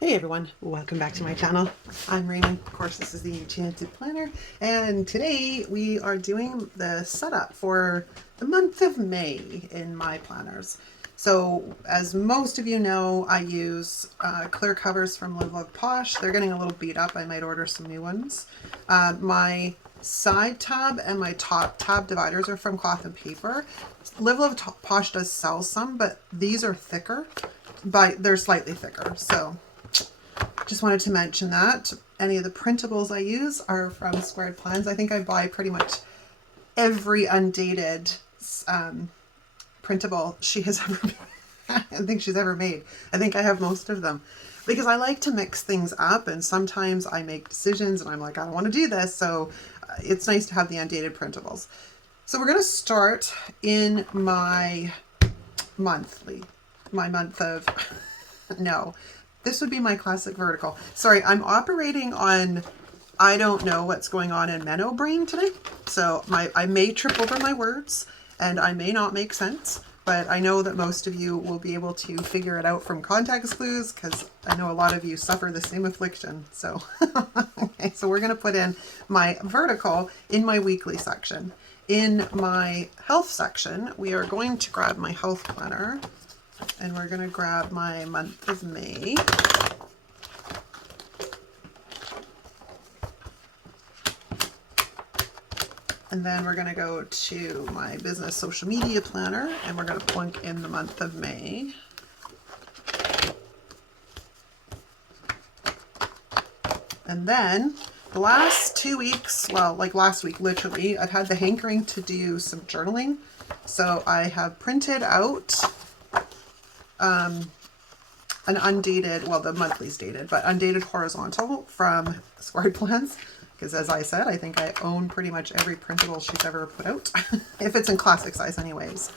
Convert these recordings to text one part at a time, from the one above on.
Hey everyone, welcome back to my channel. I'm Raymond. Of course, this is the Enchanted Planner, and today we are doing the setup for the month of May in my planners. So, as most of you know, I use clear covers from Posh. They're getting a little beat up. I might order some new ones. My side tab and my top tab dividers are from Cloth and Paper. Posh does sell some, but these are thicker, but they're slightly thicker. So just wanted to mention that. Any of the printables I use are from Squared Plans. I think I buy pretty much every undated printable she has ever I think she's ever made. I think I have most of them because I like to mix things up, and sometimes I make decisions and I'm like, I don't want to do this, so it's nice to have the undated printables. So we're going to start in my month of no, this would be my classic vertical. Sorry, I'm operating on, I don't know what's going on in Menno brain today. So I may trip over my words and I may not make sense, but I know that most of you will be able to figure it out from context clues because I know a lot of you suffer the same affliction. So, okay, so we're going to put in my vertical in my weekly section. In my health section, we are going to grab my health planner. And we're going to grab my month of May. And then we're going to go to my business social media planner and we're going to plunk in the month of May. And then the last 2 weeks, well, like last week, literally, I've had the hankering to do some journaling. So I have printed out an undated, well, the monthly's dated, but undated horizontal from Squared Plans. Because as I said, I think I own pretty much every printable she's ever put out, if it's in classic size anyways.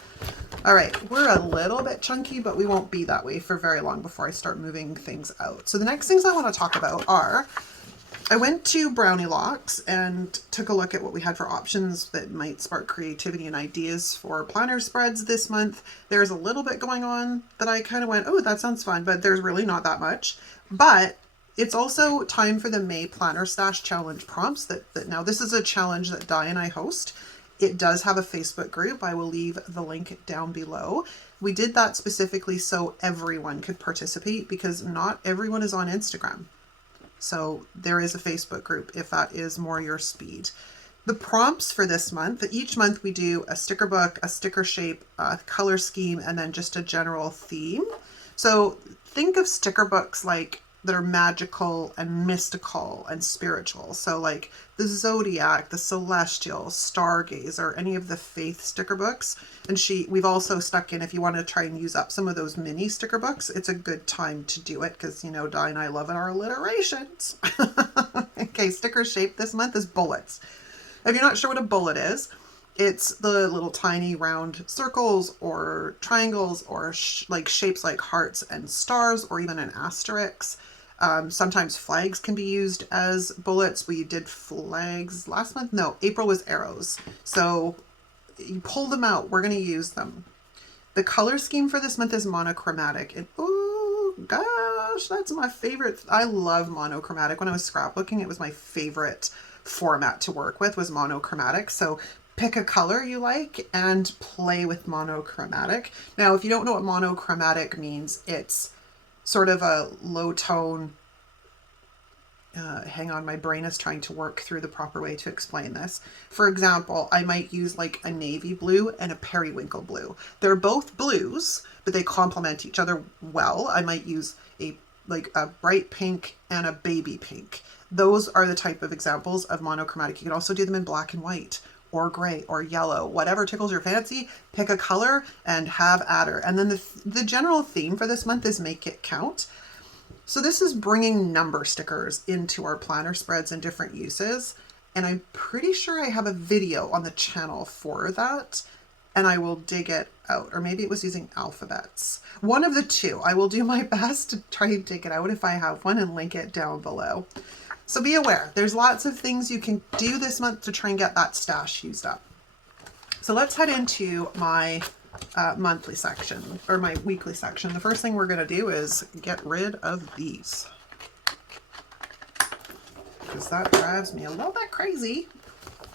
All right, we're a little bit chunky, but we won't be that way for very long before I start moving things out. So the next things I want to talk about are, I went to Brownie Locks and took a look at what we had for options that might spark creativity and ideas for planner spreads this month. There's a little bit going on that I kind of went, oh, that sounds fun, but there's really not that much. But it's also time for the May Planner Stash Challenge prompts that now this is a challenge that Di and I host. It does have a Facebook group. I will leave the link down below. We did that specifically so everyone could participate because not everyone is on Instagram. So there is a Facebook group if that is more your speed. The prompts for this month, each month we do a sticker book, a sticker shape, a color scheme, and then just a general theme. So think of sticker books like that are magical and mystical and spiritual. So like the Zodiac, the Celestial, Stargazer, any of the faith sticker books. And we've also stuck in, if you want to try and use up some of those mini sticker books, it's a good time to do it because, you know, Di and I love our alliterations. Okay, sticker shape this month is bullets. If you're not sure what a bullet is, it's the little tiny round circles or triangles or like shapes like hearts and stars or even an asterisk. Sometimes flags can be used as bullets. We did flags last month. No, April was arrows. So you pull them out. We're going to use them. The color scheme for this month is monochromatic. And oh gosh, that's my favorite. I love monochromatic. When I was scrapbooking, it was my favorite format to work with was monochromatic. So pick a color you like and play with monochromatic. Now, if you don't know what monochromatic means, it's sort of a low tone, hang on, my brain is trying to work through the proper way to explain this. For example, I might use like a navy blue and a periwinkle blue. They're both blues, but they complement each other well. I might use a bright pink and a baby pink. Those are the type of examples of monochromatic. You can also do them in black and white or gray or yellow, whatever tickles your fancy. Pick a color and have at her. And then the general theme for this month is make it count. So this is bringing number stickers into our planner spreads and different uses. And I'm pretty sure I have a video on the channel for that. And I will dig it out. Or maybe it was using alphabets. One of the two. I will do my best to try and dig it out if I have one and link it down below. So be aware, there's lots of things you can do this month to try and get that stash used up. So let's head into my monthly section or my weekly section. The first thing we're going to do is get rid of these, because that drives me a little bit crazy.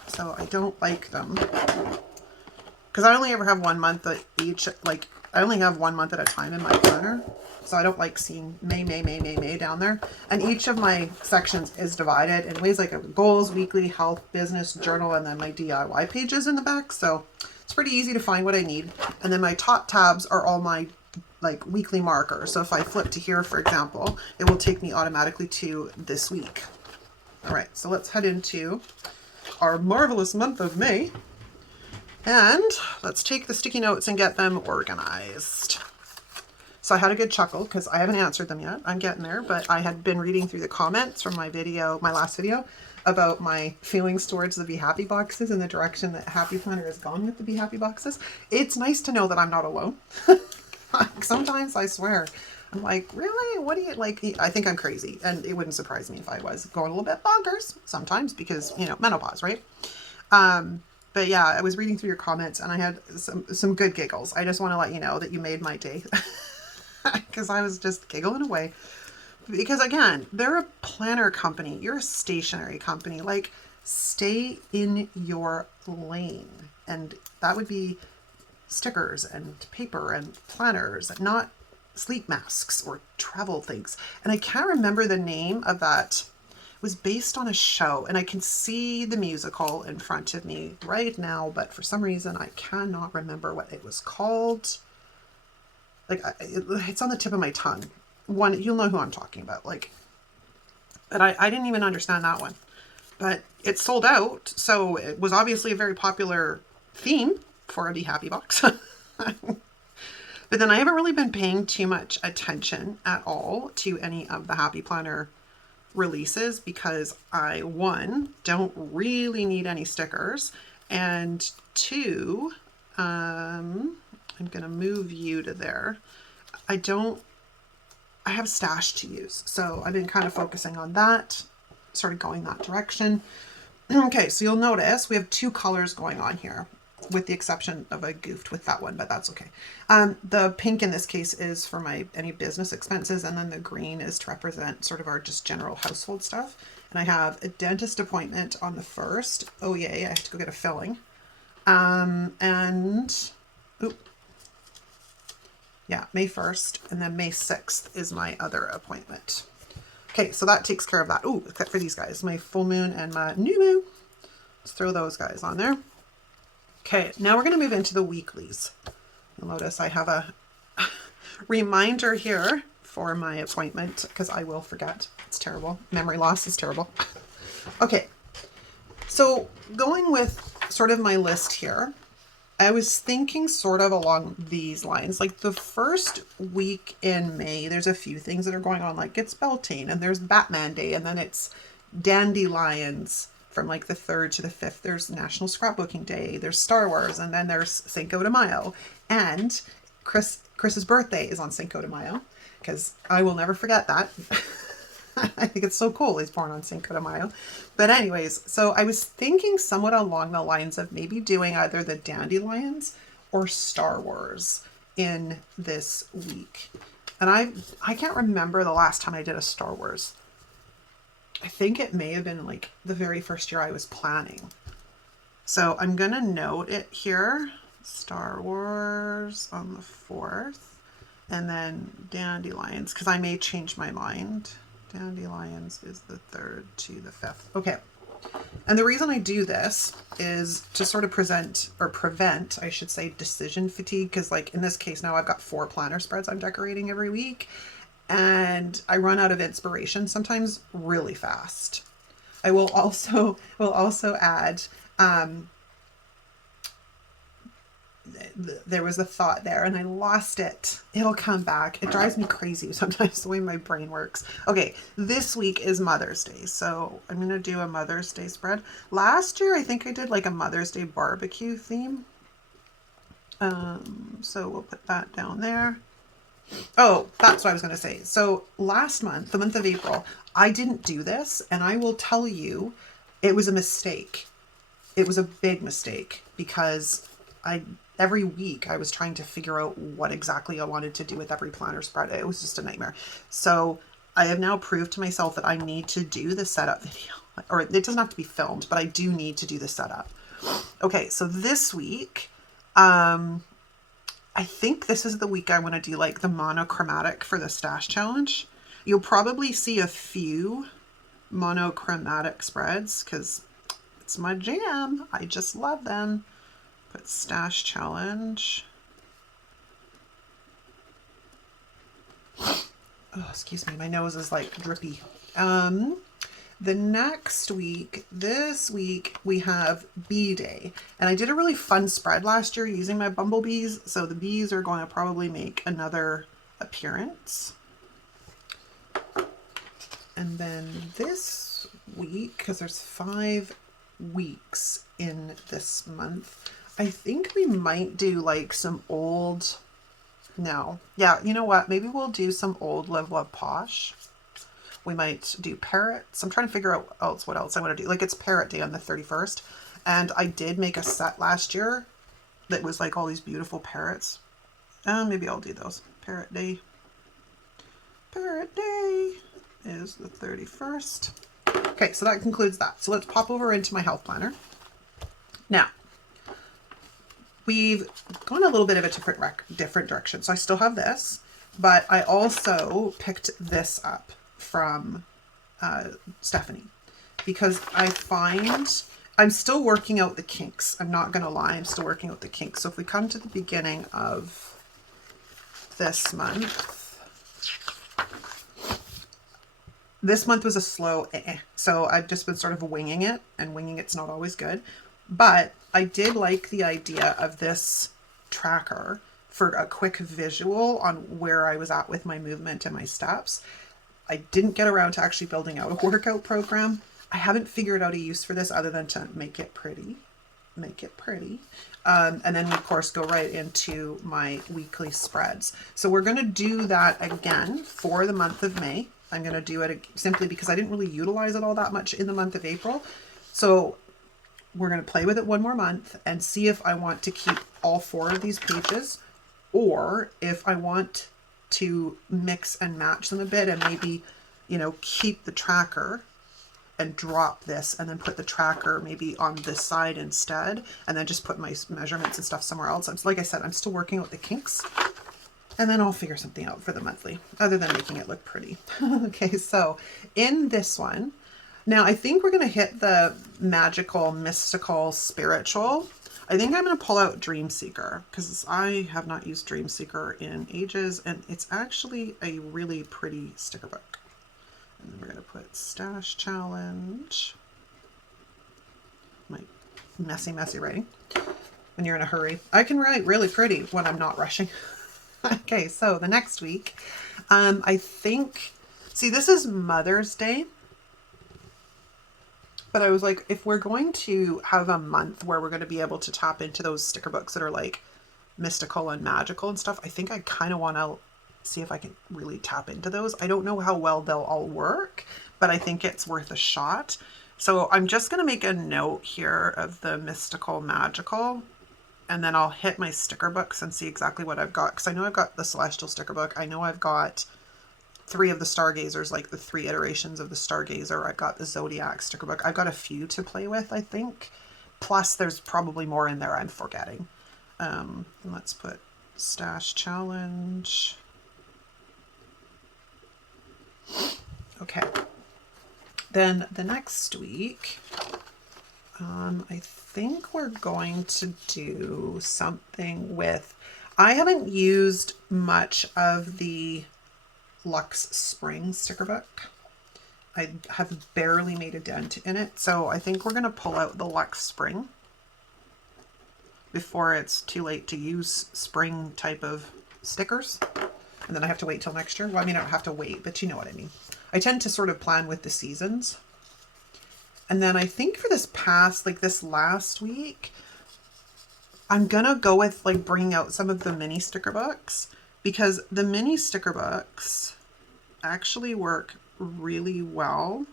So I don't like them, because I only ever have 1 month at each, like I only have 1 month at a time in my planner. So I don't like seeing May down there. And each of my sections is divided in ways like goals, weekly, health, business, journal, and then my DIY pages in the back. So it's pretty easy to find what I need. And then my top tabs are all my like weekly markers. So if I flip to here, for example, it will take me automatically to this week. All right, so let's head into our marvelous month of May. And let's take the sticky notes and get them organized. So I had a good chuckle because I haven't answered them yet. I'm getting there, but I had been reading through the comments from my last video about my feelings towards the Be Happy boxes and the direction that Happy Planner has gone with the Be Happy boxes. It's nice to know that I'm not alone. Sometimes I swear, I'm like, really? What do you like? I think I'm crazy, and it wouldn't surprise me if I was going a little bit bonkers sometimes because, you know, menopause, right? But yeah, I was reading through your comments and I had some good giggles. I just want to let you know that you made my day. Because I was just giggling away. Because again, they're a planner company. You're a stationery company. Like, stay in your lane. And that would be stickers and paper and planners, not sleep masks or travel things. And I can't remember the name of that. It was based on a show, and I can see the musical in front of me right now, but for some reason I cannot remember what it was called. Like, it's on the tip of my tongue. You'll know who I'm talking about. Like, but I didn't even understand that one. But it sold out, so it was obviously a very popular theme for a Be Happy box. But then I haven't really been paying too much attention at all to any of the Happy Planner releases because I, one, don't really need any stickers, and two, I'm going to move you to there. I have stash to use. So I've been kind of focusing on that, started going that direction. Okay, so you'll notice we have 2 colors going on here, with the exception of I goofed with that one, but that's okay. The pink in this case is for any business expenses, and then the green is to represent sort of our just general household stuff. And I have a dentist appointment on the 1st. Oh yay, I have to go get a filling. Yeah, May 1st, and then May 6th is my other appointment. Okay, so that takes care of that. Oh, except for these guys, my full moon and my new moon. Let's throw those guys on there. Okay, now we're going to move into the weeklies. You'll notice I have a reminder here for my appointment because I will forget. It's terrible. Memory loss is terrible. Okay, so going with sort of my list here, I was thinking sort of along these lines. Like the first week in May, there's a few things that are going on, like it's Beltane and there's Batman Day, and then it's Dandelions from like the 3rd to the 5th. There's National Scrapbooking Day, there's Star Wars, and then there's Cinco de Mayo. And Chris's birthday is on Cinco de Mayo, because I will never forget that. I think it's so cool he's born on Cinco de Mayo. But anyways, so I was thinking somewhat along the lines of maybe doing either the Dandelions or Star Wars in this week. And I can't remember the last time I did a Star Wars. I think it may have been like the very first year I was planning. So I'm going to note it here. Star Wars on the 4th. And then Dandelions, because I may change my mind. Dandelions is the 3rd to the 5th. Okay. And the reason I do this is to sort of prevent, I should say, decision fatigue. Because like in this case now I've got 4 planner spreads I'm decorating every week. And I run out of inspiration sometimes really fast. I will also add, there was a thought there and I lost it. It'll come back. It drives me crazy sometimes the way my brain works. Okay, this week is Mother's Day, so I'm going to do a Mother's Day spread. Last year, I think I did like a Mother's Day barbecue theme. So we'll put that down there. Oh, that's what I was going to say. So last month, the month of April, I didn't do this, and I will tell you, it was a mistake. It was a big mistake because every week I was trying to figure out what exactly I wanted to do with every planner spread. It was just a nightmare. So I have now proved to myself that I need to do the setup video, or it doesn't have to be filmed, but I do need to do the setup. Okay, so this week, I think this is the week I want to do like the monochromatic for the stash challenge. You'll probably see a few monochromatic spreads because it's my jam. I just love them. Put stash challenge. Oh, excuse me. My nose is like drippy. The next week, this week, we have bee day. And I did a really fun spread last year using my bumblebees. So the bees are going to probably make another appearance. And then this week, because there's 5 weeks in this month, I think we might do like some old, no. Yeah, you know what? Maybe we'll do some old Live Love Posh. We might do parrots. I'm trying to figure out what else I want to do. Like it's parrot day on the 31st. And I did make a set last year that was like all these beautiful parrots. Maybe I'll do those. Parrot day. Parrot day is the 31st. Okay, so that concludes that. So let's pop over into my health planner. Now, we've gone a little bit of a different direction. So I still have this, but I also picked this up from Stephanie because I find I'm still working out the kinks. I'm not going to lie. I'm still working out the kinks. So if we come to the beginning of this month, this month was a slow so I've just been sort of winging it, and winging it's not always good. But I did like the idea of this tracker for a quick visual on where I was at with my movement and my steps. I didn't get around to actually building out a workout program. I haven't figured out a use for this other than to make it pretty. And then we, of course, go right into my weekly spreads. So we're going to do that again for the month of May. I'm going to do it simply because I didn't really utilize it all that much in the month of April. So we're going to play with it one more month and see if I want to keep all 4 of these pages, or if I want to mix and match them a bit and maybe, you know, keep the tracker and drop this and then put the tracker maybe on this side instead, and then just put my measurements and stuff somewhere else. Like I said, I'm still working out the kinks, and then I'll figure something out for the monthly other than making it look pretty. Okay, so in this one, now I think we're going to hit the magical, mystical, spiritual. I think I'm going to pull out Dream Seeker because I have not used Dream Seeker in ages, and it's actually a really pretty sticker book. And then we're going to put Stash Challenge. My messy writing. When you're in a hurry. I can write really pretty when I'm not rushing. Okay, so the next week, I think, see, this is Mother's Day. But I was like, if we're going to have a month where we're going to be able to tap into those sticker books that are like mystical and magical and stuff, I think I kind of want to see if I can really tap into those. I don't know how well they'll all work, but I think it's worth a shot. So I'm just going to make a note here of the mystical, magical, and then I'll hit my sticker books and see exactly what I've got. Because I know I've got the Celestial sticker book. I know I've got 3 of the Stargazers, like the 3 iterations of the Stargazer. I've got the Zodiac sticker book. I've got a few to play with, I think. Plus, there's probably more in there I'm forgetting. Let's put Stash Challenge. Okay. Then the next week, I think we're going to do something with, I haven't used much of the Luxe Spring sticker book. I have barely made a dent in it, so I think we're going to pull out the Luxe Spring before it's too late to use spring type of stickers, and then I have to wait till next year. Well, I mean, I don't have to wait, but you know what I mean. I tend to sort of plan with the seasons. And then I think for this past, like this last week, I'm gonna go with like bringing out some of the mini sticker books, because the mini sticker books actually work really well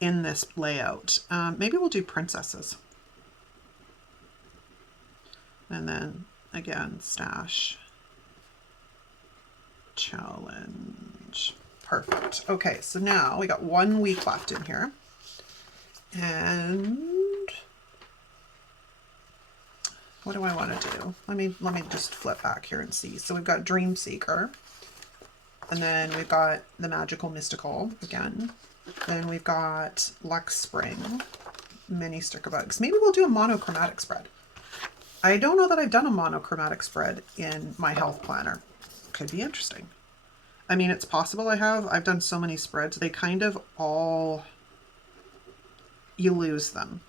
in this layout. Maybe we'll do princesses. And then again, stash challenge. Perfect. Okay, so now we got 1 week left in here. And what do I want to do? Let me just flip back here and see. So we've got Dream Seeker. And then we've got the Magical Mystical again. Then we've got Lux Spring, mini sticker bugs. Maybe we'll do a monochromatic spread. I don't know that I've done a monochromatic spread in my health planner. Could be interesting. I mean, it's possible I have. I've done so many spreads. They kind of all, you lose them.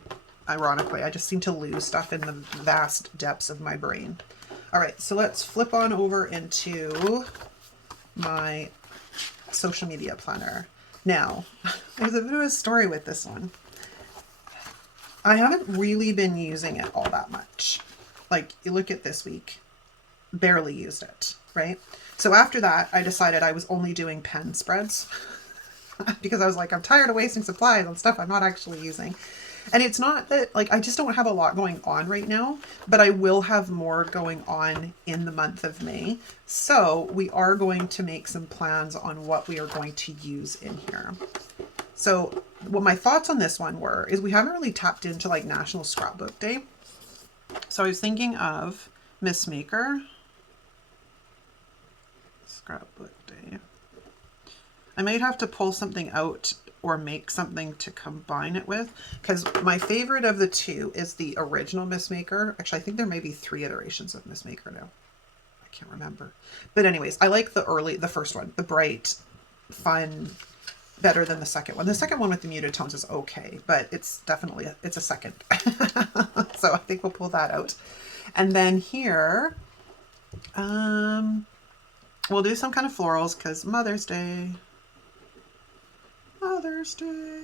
Ironically, I just seem to lose stuff in the vast depths of my brain. All right, so let's flip on over into my social media planner. Now, there's a bit of a story with this one. I haven't really been using it all that much. Like, you look at this week, barely used it, right? So after that, I decided I was only doing pen spreads because I was like, I'm tired of wasting supplies on stuff I'm not actually using. And it's not that, like, I just don't have a lot going on right now, but I will have more going on in the month of May. So we are going to make some plans on what we are going to use in here. So what my thoughts on this one were, is we haven't really tapped into like National Scrapbook Day. So I was thinking of Miss Maker. Scrapbook Day. I might have to pull something out or make something to combine it with, because my favorite of the two is the original Miss Maker. Actually, I think there may be 3 iterations of Miss Maker now. I can't remember. But anyways, I like the first one, the bright, fun, better than the second one. The second one with the muted tones is okay, but it's definitely, it's a second. So I think we'll pull that out. And then here, we'll do some kind of florals because Mother's Day. Mother's Day.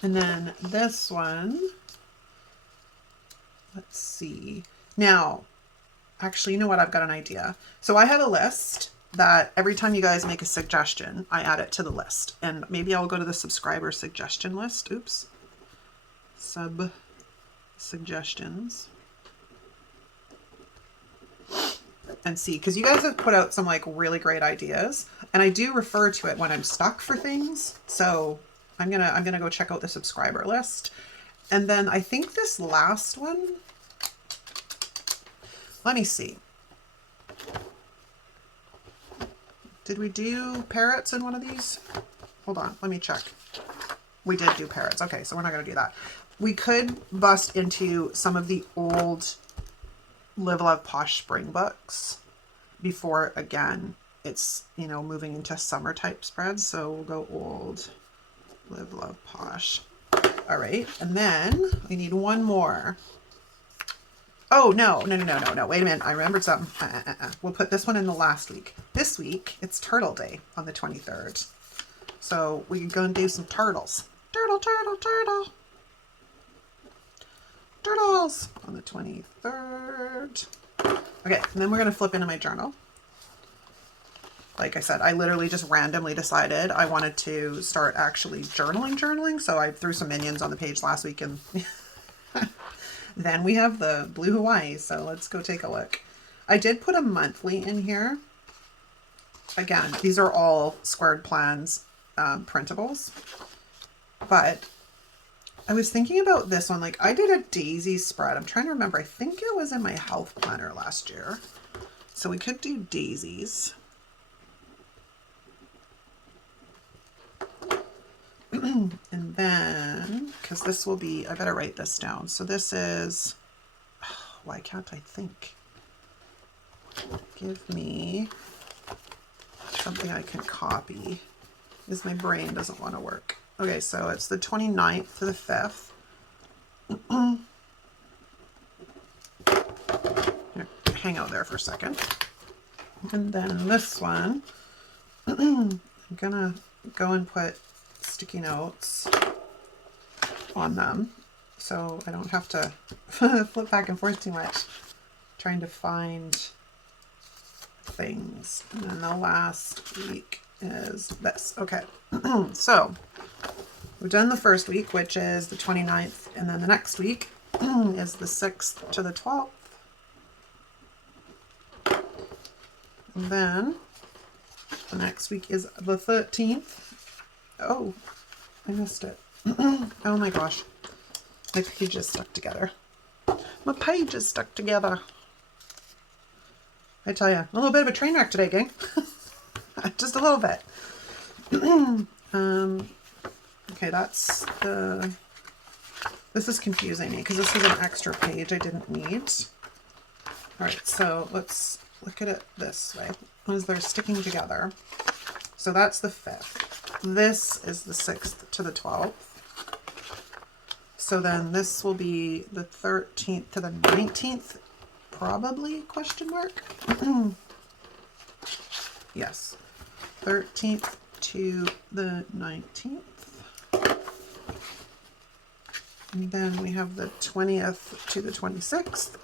And then this one, let's see. Now, actually, you know what? I've got an idea. So I have a list that every time you guys make a suggestion, I add it to the list. And maybe I'll go to the subscriber suggestion list. Oops. Sub suggestions. And see, because you guys have put out some like really great ideas, and I do refer to it when I'm stuck for things. So I'm gonna go check out the subscriber list. And then I think this last one, let me see. Did we do parrots in one of these? Hold on, let me check. We did do parrots. Okay, so we're not gonna do that. We could bust into some of the old Live Love Posh spring books before, again, it's, you know, moving into summer type spreads. So we'll go old Live Love Posh. All right, and then we need one more. Oh, no. Wait a minute. I remembered something. We'll put this one in the last week. This week, it's Turtle Day on the 23rd. So we're going to do some turtles. Turtle. Turtles on the 23rd. Okay, and then we're going to flip into my journal. Like I said, I literally just randomly decided I wanted to start actually journaling. So I threw some minions on the page last week, and then we have the Blue Hawaii. So let's go take a look. I did put a monthly in here. Again, these are all Squared Plans printables, but I was thinking about this one. Like, I did a daisy spread. I'm trying to remember. I think it was in my health planner last year. So we could do daisies. And then, because this will be, I better write this down. So this is, why can't I think? Give me something I can copy, because my brain doesn't want to work. Okay, so it's the 29th to the 5th. Here, hang out there for a second. And then this one, I'm gonna go and put sticky notes on them so I don't have to flip back and forth too much trying to find things. And then the last week is this. Okay, so We've done the first week, which is the 29th, and then the next week is the 6th to the 12th. And then the next week is the 13th. Oh, I missed it. Oh my gosh. My page is stuck together. My page is stuck together. I tell you, a little bit of a train wreck today, gang. Just a little bit. Okay, that's the... This is confusing me because this is an extra page I didn't need. All right, so let's look at it this way. As they're sticking together. So that's the 5th. This is the 6th to the 12th. So then this will be the 13th to the 19th, probably, question mark? Yes, 13th to the 19th. And then we have the 20th to the 26th.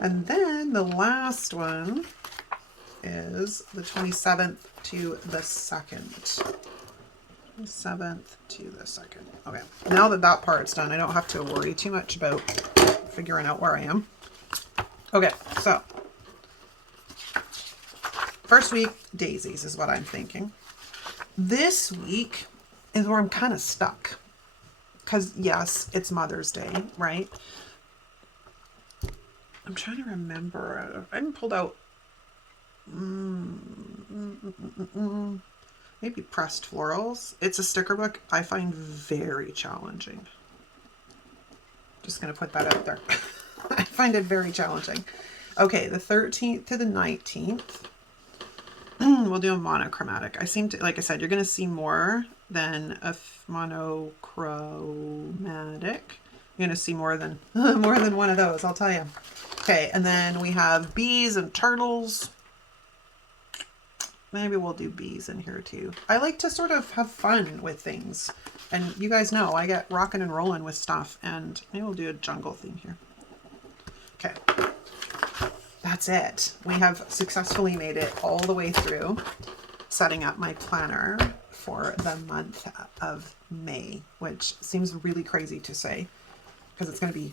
And then the last one is the 27th to the 2nd. 7th to the 2nd. Okay, now that that part's done, I don't have to worry too much about figuring out where I am. Okay, so first week, daisies is what I'm thinking. This week is where I'm kind of stuck. Because yes, it's Mother's Day, right? I'm trying to remember. I haven't pulled out maybe pressed florals. It's a sticker book I find very challenging. Just going to put that out there. I find it very challenging. Okay, the 13th to the 19th. We'll do a monochromatic. I seem to, like I said, you're going to see more than a monochromatic. You're going to see more than one of those, I'll tell you. Okay, and then we have bees and turtles. Maybe we'll do bees in here too. I like to sort of have fun with things. And you guys know I get rocking and rolling with stuff. And maybe we'll do a jungle theme here. Okay. That's it. We have successfully made it all the way through setting up my planner for the month of May, which seems really crazy to say because it's going to be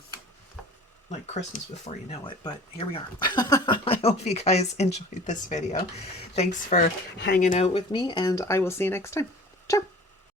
like Christmas before you know it, but here we are. I hope you guys enjoyed this video. Thanks for hanging out with me, and I will see you next time.